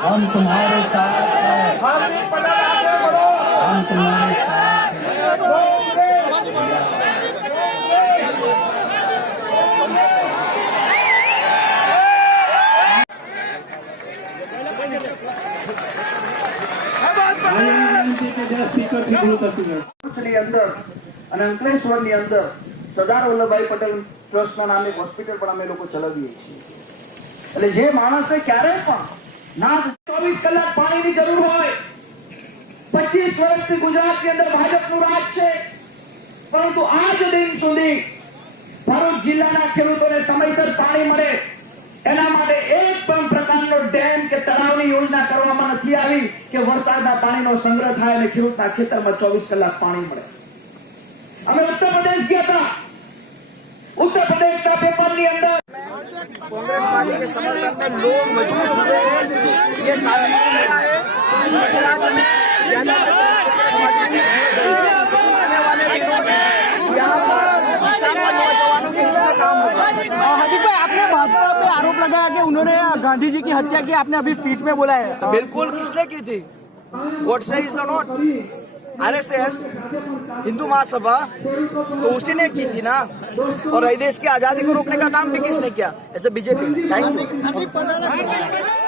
हम तुम्हारे साथ हैं हार्दिक पटेल आगे बढ़ो हम तुम्हारे साथ हैं મારી વિનંતી કે જરા સ્પીકરથી દૂર કરતું રહે. ની અંદર અને અંકલેશ્વરની અંદર સરદાર વલ્લભભાઈ પટેલ ટ્રસ્ટના નામે એક હોસ્પિટલ પણ અમે લોકો ચલાવીએ છીએ એટલે જે માણસે ક્યારે પણ ના ચોવીસ કલાક પાણીની જરૂર હોય, પચીસ વર્ષથી ગુજરાતની અંદર ભાજપનું રાજ છે, પરંતુ આજ દિન સુધી ભરૂચ જિલ્લાના ખેડૂતોને સમયસર પાણી મળે, એના માટે એક પણ પ્રકારનો ડેમ કે તળાવની યોજના કરવામાં નથી આવી કે વરસાદના પાણીનો સંગ્રહ થાય અને ખેડૂતના ખેતરમાં ચોવીસ કલાક પાણી મળે. અમે ઉત્તર પ્રદેશ ગયા હતા. ઉત્તર પ્રદેશના પેપરની અંદર में लोग मज़बूत हुए हैं। ये साबित हो है। गुजरात में ज़्यादा कांग्रेस पार्टी से आने वाले दिनों में यहाँ पर किसान नौजवानों के हित काम होगा। हार्दिक भाई आपने भाजपा पे आरोप लगाया कि उन्होंने गांधी जी की हत्या की आपने अभी स्पीच में बोला है। बिल्कुल किसने की थी? Godse is not RSS Hindu Mahasabha तो उसी ने की थी ना और ये देश की आजादी को रोकने का काम भी किसने किया ऐसे बीजेपी ने थैंक यू